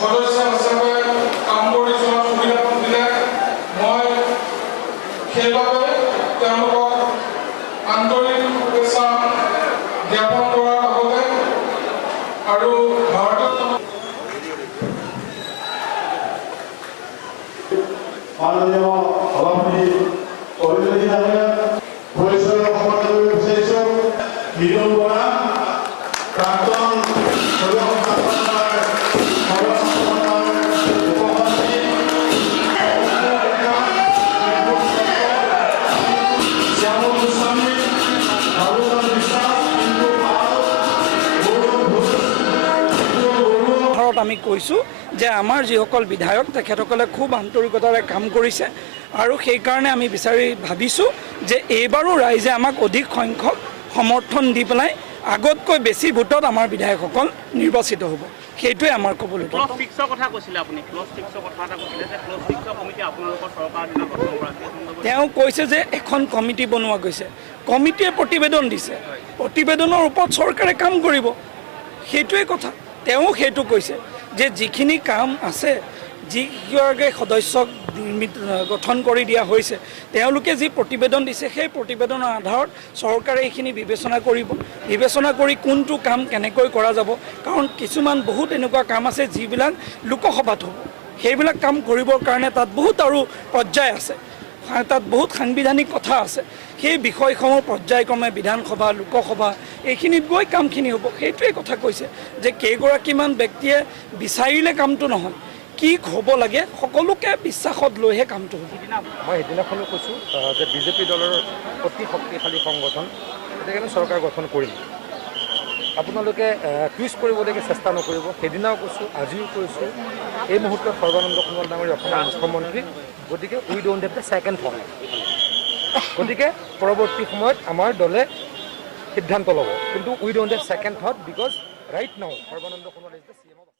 সদস্য হিচাপে কাম কৰি যোৱাৰ সুবিধাটো দিলে মই সেইবাবে তেওঁলোকক আন্তৰিক শুভেচ্ছা জ্ঞাপন কৰাৰ লগতে আৰু ভাৰতীয় মাননীয় সভাপতি অভিযোগী পৰিচয় সমাজৰ বিচাৰিছোঁ বিনোদ বৰা প্ৰাক্তন আমি কৈছোঁ যে আমাৰ যিসকল বিধায়ক তেখেতসকলে খুব আন্তৰিকতাৰে কাম কৰিছে আৰু সেইকাৰণে আমি ভাবিছোঁ যে এইবাৰো ৰাইজে আমাক অধিক সংখ্যক সমৰ্থন দি পেলাই আগতকৈ বেছি ভোটত আমাৰ বিধায়কসকল নিৰ্বাচিত হ'ব। সেইটোৱে আমাৰ ক'বলৈ। তেওঁ কৈছে যে এখন কমিটি বনোৱা গৈছে, কমিটিয়ে প্ৰতিবেদন দিছে, প্ৰতিবেদনৰ ওপৰত চৰকাৰে কাম কৰিব, সেইটোৱে কথা। তেওঁ সেইটো কৈছে যে যিখিনি কাম আছে, যিগৰাকী সদস্যক গঠন কৰি দিয়া হৈছে, তেওঁলোকে যি প্ৰতিবেদন দিছে সেই প্ৰতিবেদনৰ আধাৰত চৰকাৰে এইখিনি বিবেচনা কৰিব, বিবেচনা কৰি কোনটো কাম কেনেকৈ কৰা যাব। কাৰণ কিছুমান বহুত এনেকুৱা কাম আছে যিবিলাক লোকসভাত হ'ব, সেইবিলাক কাম কৰিবৰ কাৰণে তাত বহুত আৰু পৰ্যায় আছে, তাত বহুত সাংবিধানিক কথা আছে। সেই বিষয়সমূহ পৰ্যায়ক্ৰমে বিধানসভা, লোকসভা এইখিনিত গৈ কামখিনি হ'ব। সেইটোৱে কথা কৈছে যে কেইগৰাকীমান ব্যক্তিয়ে বিচাৰিলে কামটো নহয়, কি হ'ব লাগে সকলোকে বিশ্বাসত লৈহে কামটো হ'ব। মই সেইদিনাখনো কৈছোঁ যে বিজেপি দলৰ অতি শক্তিশালী সংগঠন, গতিকে আমি চৰকাৰ গঠন কৰিম। আপোনালোকে টুইষ্ট কৰিবলৈকে চেষ্টা নকৰিব। সেইদিনাও কৈছোঁ, আজিও কৈছোঁ, এই মুহূৰ্তত সৰ্বানন্দ সোণোৱাল ডাঙৰীয়া অসমৰ মুখ্যমন্ত্ৰী, গতিকে we don't have the second thought. গতিকে পৰৱৰ্তী সময়ত আমাৰ দলে সিদ্ধান্ত ল'ব, কিন্তু we don't have second thought because right now Sarbananda Sonowal is the CM।